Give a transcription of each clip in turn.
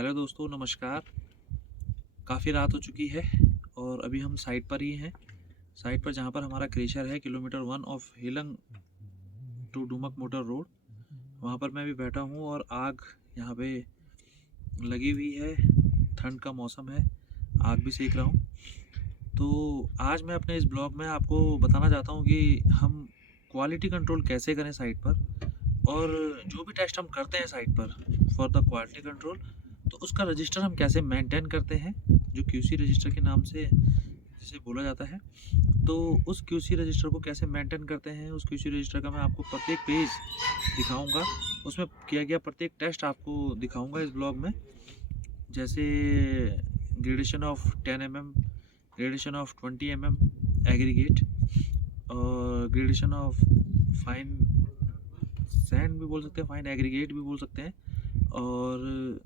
Hello दोस्तों, नमस्कार। काफ़ी रात हो चुकी है और अभी हम साइट पर ही हैं। साइट पर जहाँ पर हमारा क्रेशर है kilometre 1 of Helang to Dumak motor road, वहाँ पर मैं अभी बैठा हूँ और आग यहाँ पे लगी हुई है। ठंड का मौसम है, आग भी सेक रहा हूँ। तो आज मैं अपने इस ब्लॉग में आपको बताना चाहता हूँ कि हम क्वालिटी कंट्रोल कैसे करें साइट पर, और जो भी टेस्ट हम करते हैं साइट पर फॉर द क्वालिटी कंट्रोल, तो उसका रजिस्टर हम कैसे मेंटेन करते हैं, जो क्यूसी रजिस्टर के नाम से जिसे बोला जाता है। तो उस क्यूसी रजिस्टर को कैसे मेंटेन करते हैं, उस क्यूसी रजिस्टर का मैं आपको प्रत्येक पेज दिखाऊंगा, उसमें किया गया प्रत्येक टेस्ट आपको दिखाऊंगा इस ब्लॉग में। जैसे gradation of 10 mm, gradation of 20 mm aggregate, और ग्रेडेशन ऑफ फाइन सैंड भी बोल सकते हैं, फाइन एग्रीगेट भी बोल सकते हैं, और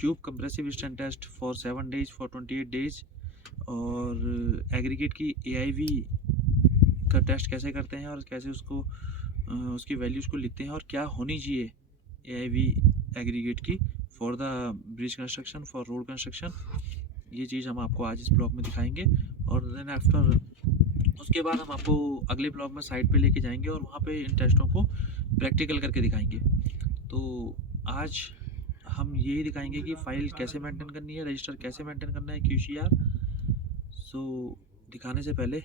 cube compressive strength test for 7 days, for 28 days, और एग्रीगेट की AIV का टेस्ट कैसे करते हैं और कैसे उसको उसकी वैल्यूज़ को लिखते हैं, और क्या होनी चाहिए AIV एग्रीगेट की for the bridge construction, for road construction. ये चीज़ हम आपको आज इस ब्लॉग में दिखाएंगे, और देन आफ्टर उसके बाद हम आपको अगले ब्लॉग में साइट पे लेके जाएंगे और वहाँ पे इन टेस्टों को प्रैक्टिकल करके दिखाएंगे। तो आज हम यही दिखाएंगे कि फ़ाइल कैसे मेंटेन करनी है, रजिस्टर कैसे मेंटेन करना है, QCR। सो दिखाने से पहले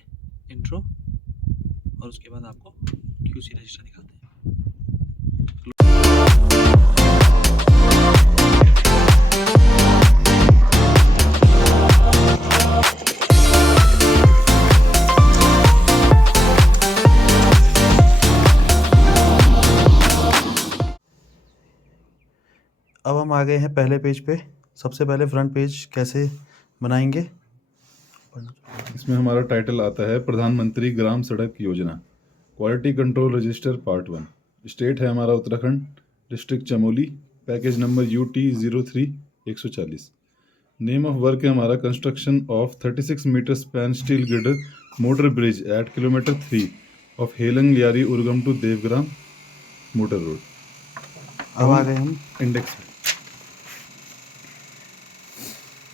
इंट्रो, और उसके बाद आपको QC रजिस्टर दिखाते हैं। अब हम आ गए हैं पहले पेज पे। सबसे पहले फ्रंट पेज कैसे बनाएंगे। इसमें हमारा टाइटल आता है प्रधानमंत्री ग्राम सड़क योजना quality control register part 1। State है हमारा Uttarakhand, district Chamoli, package number UT03-140। Name of work है हमारा construction of 36 metre span steel girder motor bridge at kilometre 3 of Helang Liyari Urgam to Devgram motor road. अब आ गए हम इंडेक्स में।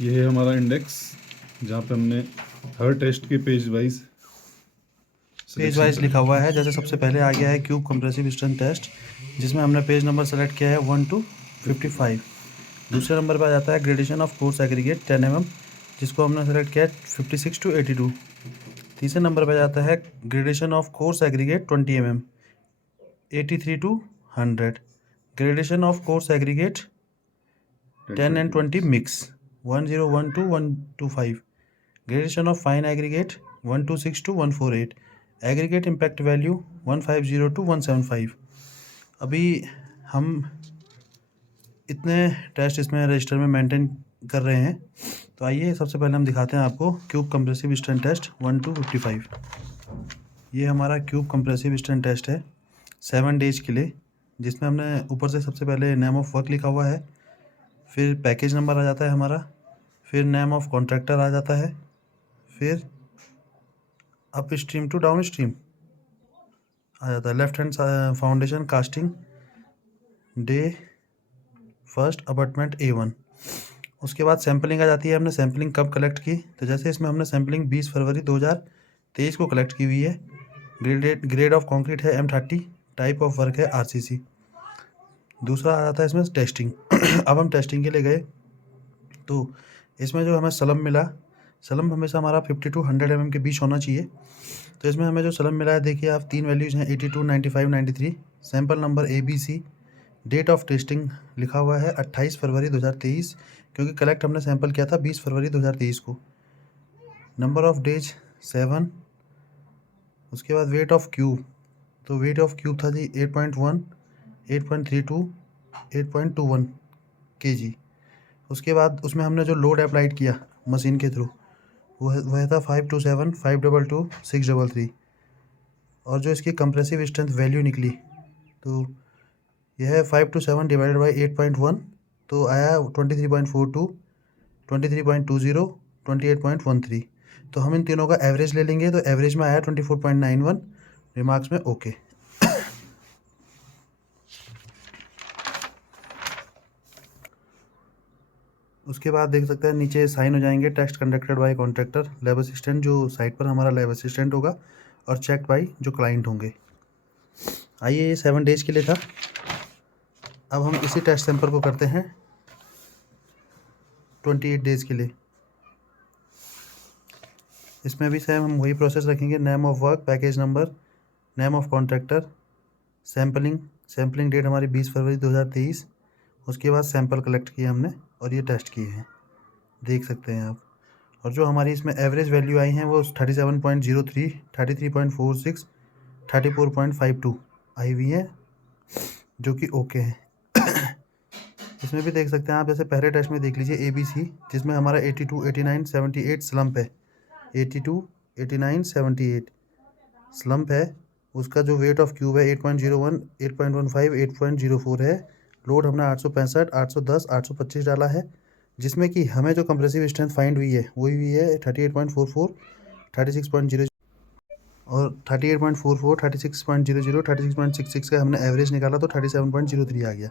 ये है हमारा इंडेक्स जहाँ पे हमने हर टेस्ट के पेज वाइज लिखा हुआ है। जैसे सबसे पहले आ गया है क्यूब कंप्रेसिव स्ट्रेंथ टेस्ट, जिसमें हमने पेज नंबर सेलेक्ट किया है 1 to 55। दूसरे नंबर पर आ जाता है gradation of coarse aggregate 10 mm, जिसको हमने सेलेक्ट किया है 56 to 82। तीसरे नंबर पर जाता है gradation of coarse aggregate 20 mm 83 to 100। Gradation of coarse aggregate 10 and 20 mix 101 to 125। Gradation of fine aggregate 126 to 148। Aggregate impact value 150 to 175। अभी हम इतने टेस्ट इसमें रजिस्टर में मेंटेन कर रहे हैं। तो आइए सबसे पहले हम दिखाते हैं आपको cube compressive strength test 1 to 55। ये हमारा क्यूब कंप्रेसिव स्ट्रेंथ टेस्ट है 7 days के लिए, जिसमें हमने ऊपर से सबसे पहले नेम ऑफ वर्क लिखा हुआ है, फिर पैकेज नंबर आ जाता है हमारा, फिर नेम ऑफ कॉन्ट्रैक्टर आ जाता है, फिर up stream to down stream आ जाता है, left hand foundation casting day first apartment A1। उसके बाद सैम्पलिंग आ जाती है। हमने सैम्पलिंग कब कलेक्ट की, तो जैसे इसमें हमने सैम्पलिंग 20 फरवरी 2023 को कलेक्ट की हुई है। ग्रेड ऑफ कंक्रीट है M30, टाइप ऑफ वर्क है RCC। दूसरा आ जाता है इसमें टेस्टिंग। अब हम टेस्टिंग के लिए गए, तो इसमें जो हमें सलम मिला, सलम हमेशा हमारा 50 to 100 mm के बीच होना चाहिए। तो इसमें हमें जो सलम मिला है, देखिए आप, 3 वैल्यूज़ हैं 82, 95, 93। Sample number ABC। Date of testing लिखा हुआ है 28 फरवरी 2023, क्योंकि कलेक्ट हमने सैंपल किया था 20 फरवरी 2023 को। Number of days 7। उसके बाद वेट ऑफ क्यूब, तो वेट ऑफ क्यूब था जी 8.1, 8.32, 8.21 kg। उसके बाद उसमें हमने जो लोड अप्लाइड किया मशीन के थ्रू, वह था 527, 522, 633। और जो इसकी कंप्रेसिव स्ट्रेंथ वैल्यू निकली, तो यह है 527 डिवाइडेड बाई 8.1, तो आया 23.42, 23.20, 28.13। तो हम इन तीनों का एवरेज ले लेंगे, तो एवरेज में आया 24.91। रिमार्क्स में ओके। उसके बाद देख सकते हैं नीचे साइन हो जाएंगे test conducted by contractor, lab assistant जो साइट पर हमारा लैब असिस्टेंट होगा, और चेक बाय जो क्लाइंट होंगे। आइए, ये 7 डेज के लिए था। अब हम इसी टेस्ट सैंपल को करते हैं 28 डेज के लिए। इसमें भी सेम हम वही प्रोसेस रखेंगे, name of work, package number, name of contractor, sampling date हमारी 20 फरवरी 2023। उसके बाद सैंपल कलेक्ट किए हमने और ये टेस्ट किए हैं, देख सकते हैं आप। और जो हमारी इसमें एवरेज वैल्यू आई हैं वो 37.03, 33.46, 34.52 आई हुई है, जो कि ओके है। इसमें भी देख सकते हैं आप, जैसे पहले टेस्ट में देख लीजिए ABC, जिसमें हमारा 82, 89, 78 स्लम्प है। 82, 89, 78 स्लम्प है। उसका जो वेट ऑफ क्यूब है 8.01, 8.15, 8.04 है। लोड हमने 865, 810, 825 डाला है, जिसमें कि हमें जो कंप्रेसिव स्ट्रेंथ फाइंड हुई है वही हुई है 38.44, 36.00 और 38.44, 36.00, 36.66 का हमने एवरेज निकाला तो 37.03 आ गया।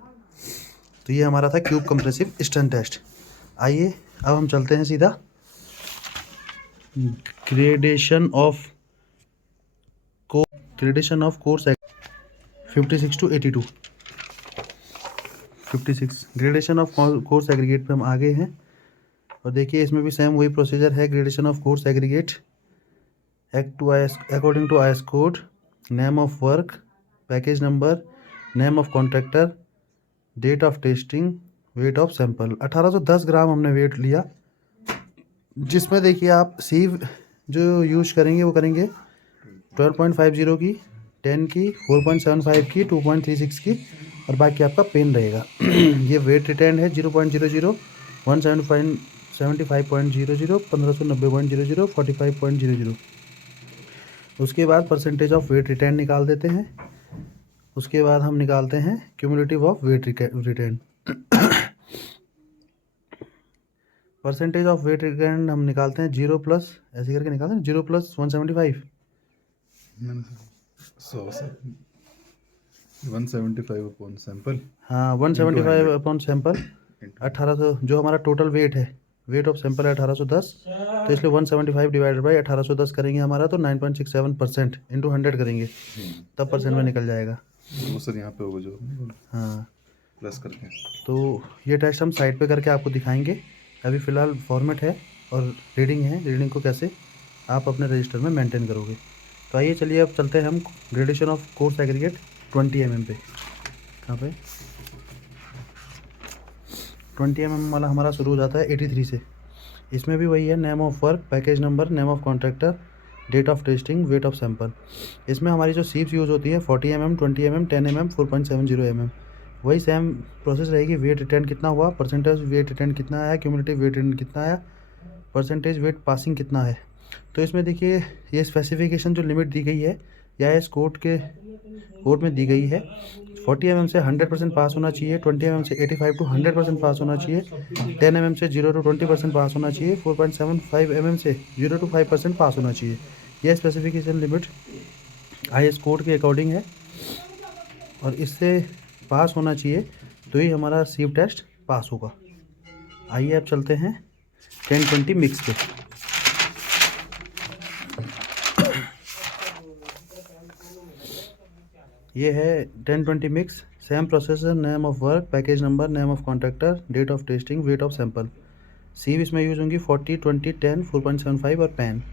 तो ये हमारा था क्यूब कंप्रेसिव स्ट्रेंथ टेस्ट। आइए अब हम चलते हैं सीधा gradation of course 56 to 82। 56 gradation of coarse aggregate पे हम आगे हैं। और देखिए इसमें भी सेम वही प्रोसीजर है, gradation of coarse aggregate according to IS code, name of work, package number, name of contractor, date of testing, weight of sample. 1810 gram हमने वेट लिया, जिसमें देखिए आप सीव जो यूज करेंगे वो करेंगे 12.50 की, 10 की, 4.75 की, 2.36 की, और बाकी आपका पेन रहेगा। ये वेट रिटेंड है 0.00, 175.00, 1590.00, 45.00। उसके बाद परसेंटेज ऑफ वेट रिटेंड निकाल देते हैं। उसके बाद हम निकालते हैं cumulative of weight retained. Percentage of weight retained हम निकालते हैं 0 प्लस, ऐसे करके निकालते हैं 0 प्लस 175। 175 upon sample. हाँ, 175 अपॉन सैंपल 1800, जो हमारा टोटल वेट है, वेट ऑफ सैंपल है 1810, तो इसलिए 175 डिवाइडेड बाई 1810 करेंगे हमारा तो 9.67% इंटू 100 करेंगे, तब परसेंट में निकल जाएगा। वो सर यहाँ पे होगा जो हाँ, प्लस करके। तो ये टेस्ट हम साइड पे करके आपको दिखाएंगे। अभी फ़िलहाल फॉर्मेट है और रीडिंग है, रीडिंग को कैसे आप अपने रजिस्टर में मेंटेन करोगे। तो आइए चलिए अब चलते हैं हम gradation of coarse aggregate 20 mm पे। कहाँ पे 20 mm वाला हमारा शुरू हो जाता है 83 से। इसमें भी वही है, name of work, package number, name of contractor, date of testing, weight of sample. इसमें हमारी जो सीप्स यूज़ होती है 40 mm, 20 mm, 10 mm, 4.70 mm। वही सेम प्रोसेस रहेगी। वेट रिटर्न कितना हुआ, परसेंटेज वेट रिटर्न कितना आया, क्यूमुलेटिव वेट रिटर्न कितना आया, परसेंटेज वेट पासिंग कितना है। तो इसमें देखिए ये स्पेसिफिकेशन जो लिमिट दी गई है या इस कोड में दी गई है, 40 mm से 100% पास होना चाहिए, 20 mm से 85 to 100% पास होना चाहिए, 10 mm से 0 to 20% पास होना चाहिए, 4.75 mm से 0 to 5% पास होना चाहिए। यह स्पेसिफिकेशन लिमिट IS कोड के अकॉर्डिंग है और इससे पास होना चाहिए तो ही हमारा सीव टेस्ट पास होगा। आइए अब चलते हैं 10-20 मिक्स पे। ये है 10-20 mix, same processor, name of work, package number, name of contractor, date of testing, weight of sample. Sieve इसमें यूज होंगी 40, 20, 10, 4.75 और पैन।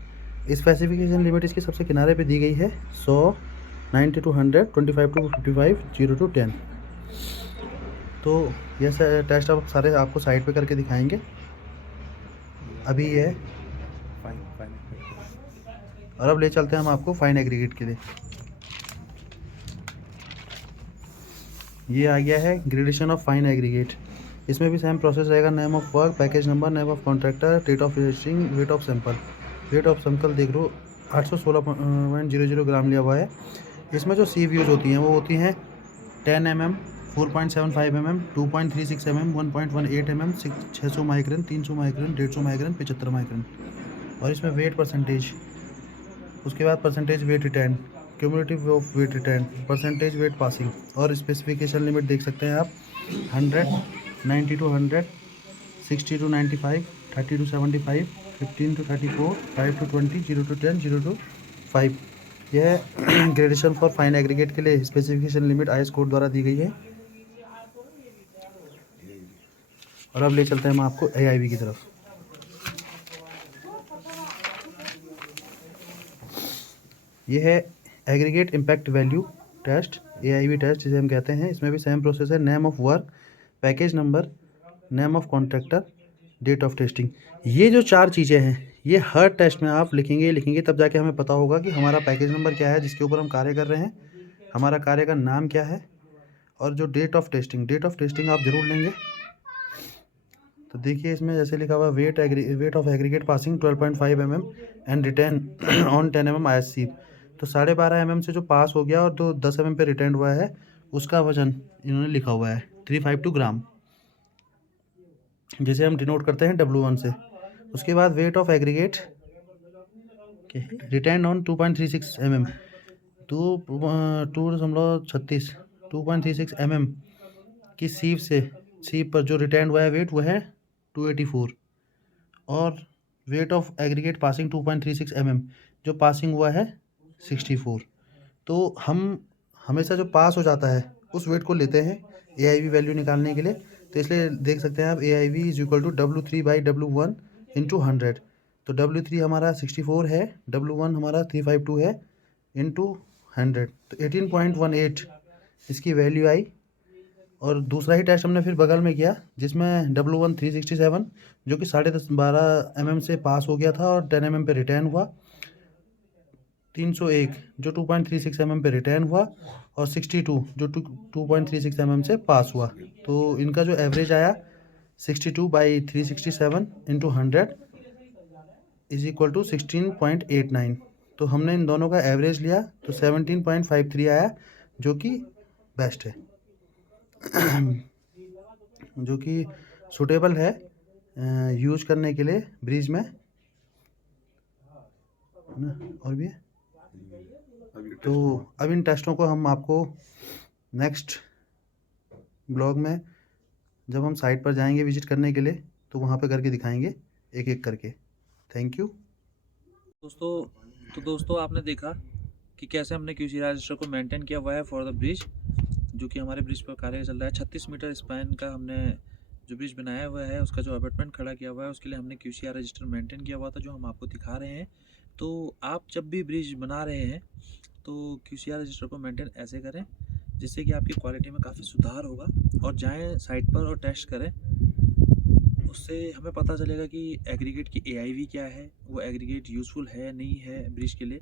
स्पेसिफिकेशन लिमिट इसके सबसे किनारे पे दी गई है 100, 90 to 100, 25 to 55, 0 to 10। तो ये टेस्ट अब सारे आपको साइड पे करके दिखाएंगे। अभी ये है और अब ले चलते हैं हम आपको फाइन एग्रीगेट के लिए। ये आ गया है ग्रेडेशन ऑफ फाइन एग्रीगेट। इसमें भी सेम प्रोसेस रहेगा, name of work, package number, name of contractor, date of testing, weight of sample. Weight of sample देख लो 816.00 ग्राम लिया हुआ है। इसमें जो सीव यूज होती हैं वो होती हैं 10 mm, 4.75 mm, 2.36 mm, 1.18 mm, 600 micron, 300 micron, 150 micron, 75 micron. और इसमें वेट परसेंटेज, उसके बाद percentage weight return, cumulative of weight return, percentage weight passing और स्पेसिफिकेशन लिमिट देख सकते हैं आप 100, 90 to 100, 60 to 95, 30 to 75, 15 to 34, 5 to 20, 0 to 10, 0 to 5। यह ग्रेडेशन फॉर फाइन एग्रीगेट के लिए स्पेसिफिकेशन लिमिट आईएस कोड द्वारा दी गई है। और अब ले चलते हैं हम आपको एआईवी की तरफ। ये है aggregate impact value test, AIV test जिसे हम कहते हैं। इसमें भी सेम प्रोसेस है, name of work, package number, name of contractor, date of testing. ये जो 4 चीज़ें हैं ये हर टेस्ट में आप लिखेंगे तब जाके हमें पता होगा कि हमारा पैकेज नंबर क्या है जिसके ऊपर हम कार्य कर रहे हैं, हमारा कार्य का नाम क्या है, और जो डेट ऑफ टेस्टिंग आप ज़रूर लेंगे। तो देखिए इसमें जैसे लिखा हुआ weight of aggregate passing 12.5 mm and return on 10 mm ISC। तो 12.5 mm से जो पास हो गया और तो 10 mm पे रिटर्न हुआ है उसका वजन इन्होंने लिखा हुआ है 352 ग्राम, जिसे हम डिनोट करते हैं W1 से। उसके बाद weight of aggregate return on 2.36 mm 2.36 mm की सीप पर जो रिटर्न हुआ है वेट वो है 284। और weight of aggregate passing 2.36 mm जो पासिंग हुआ है 64। तो हम हमेशा जो पास हो जाता है उस वेट को लेते हैं एआईवी वैल्यू निकालने के लिए। तो इसलिए देख सकते हैं आप AIV is equal to W3/W1 into 100। तो W3 हमारा 64 है, W1 हमारा 352 है इंटू 100, तो 18.18 इसकी वैल्यू आई। और दूसरा ही टेस्ट हमने फिर बगल में किया जिसमें W1 367 जो कि 12.5 mm से पास हो गया था और 10 mm पे रिटर्न हुआ, 301 जो 2.36 mm पे रिटर्न हुआ, और 62 जो 2.36 mm से पास हुआ। तो इनका जो एवरेज आया 62/367 इंटू 100 इज इक्वल टू 16.89। तो हमने इन दोनों का एवरेज लिया तो 17.53 आया जो कि बेस्ट है, जो कि सूटेबल है यूज करने के लिए ब्रिज में ना। और भी है। तो अब इन टेस्टों को हम आपको नेक्स्ट ब्लॉग में जब हम साइट पर जाएंगे विजिट करने के लिए तो वहाँ पे करके दिखाएंगे एक एक करके। थैंक यू दोस्तों आपने देखा कि कैसे हमने QC रजिस्टर को मेंटेन किया हुआ है फॉर द ब्रिज, जो कि हमारे ब्रिज पर कार्य चल रहा है। 36 मीटर स्पैन का हमने जो ब्रिज बनाया हुआ है उसका जो अबैटमेंट खड़ा किया हुआ है उसके लिए हमने QCR रजिस्टर मेंटेन किया हुआ था जो हम आपको दिखा रहे हैं। तो आप जब भी ब्रिज बना रहे हैं तो QCR रजिस्टर को मेंटेन ऐसे करें जिससे कि आपकी क्वालिटी में काफ़ी सुधार होगा। और जाएं साइट पर और टेस्ट करें, उससे हमें पता चलेगा कि एग्रीगेट की AIV क्या है, वो एग्रीगेट यूज़फुल है नहीं है ब्रिज के लिए।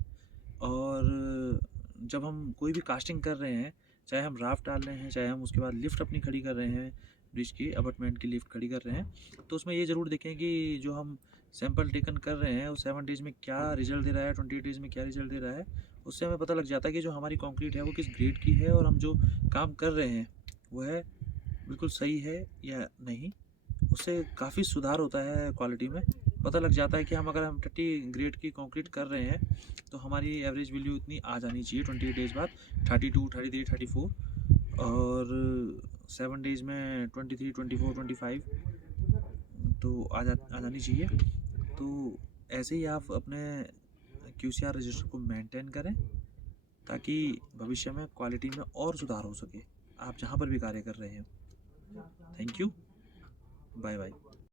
और जब हम कोई भी कास्टिंग कर रहे हैं, चाहे हम राफ्ट डाल रहे हैं, चाहे हम उसके बाद लिफ्ट अपनी खड़ी कर रहे हैं, ब्रिज की अबटमेंट की लिफ्ट खड़ी कर रहे हैं, तो उसमें ये ज़रूर देखें कि जो हम सैंपल टेकन कर रहे हैं उस 7 डेज़ में क्या रिजल्ट दे रहा है, 28 डेज़ में क्या रिजल्ट दे रहा है। उससे हमें पता लग जाता है कि जो हमारी कंक्रीट है वो किस ग्रेड की है और हम जो काम कर रहे हैं वो है बिल्कुल सही है या नहीं। उससे काफ़ी सुधार होता है क्वालिटी में। पता लग जाता है कि अगर हम 30 ग्रेड की कंक्रीट कर रहे हैं तो हमारी एवरेज वैल्यू इतनी आ जानी चाहिए 28 डेज़ बाद 32, 33, 34, और 7 डेज़ में 23, 24, 25 तो आ जानी चाहिए। तो ऐसे ही आप अपने QCR रजिस्टर को मेंटेन करें ताकि भविष्य में क्वालिटी में और सुधार हो सके आप जहाँ पर भी कार्य कर रहे हैं। Thank you, bye bye.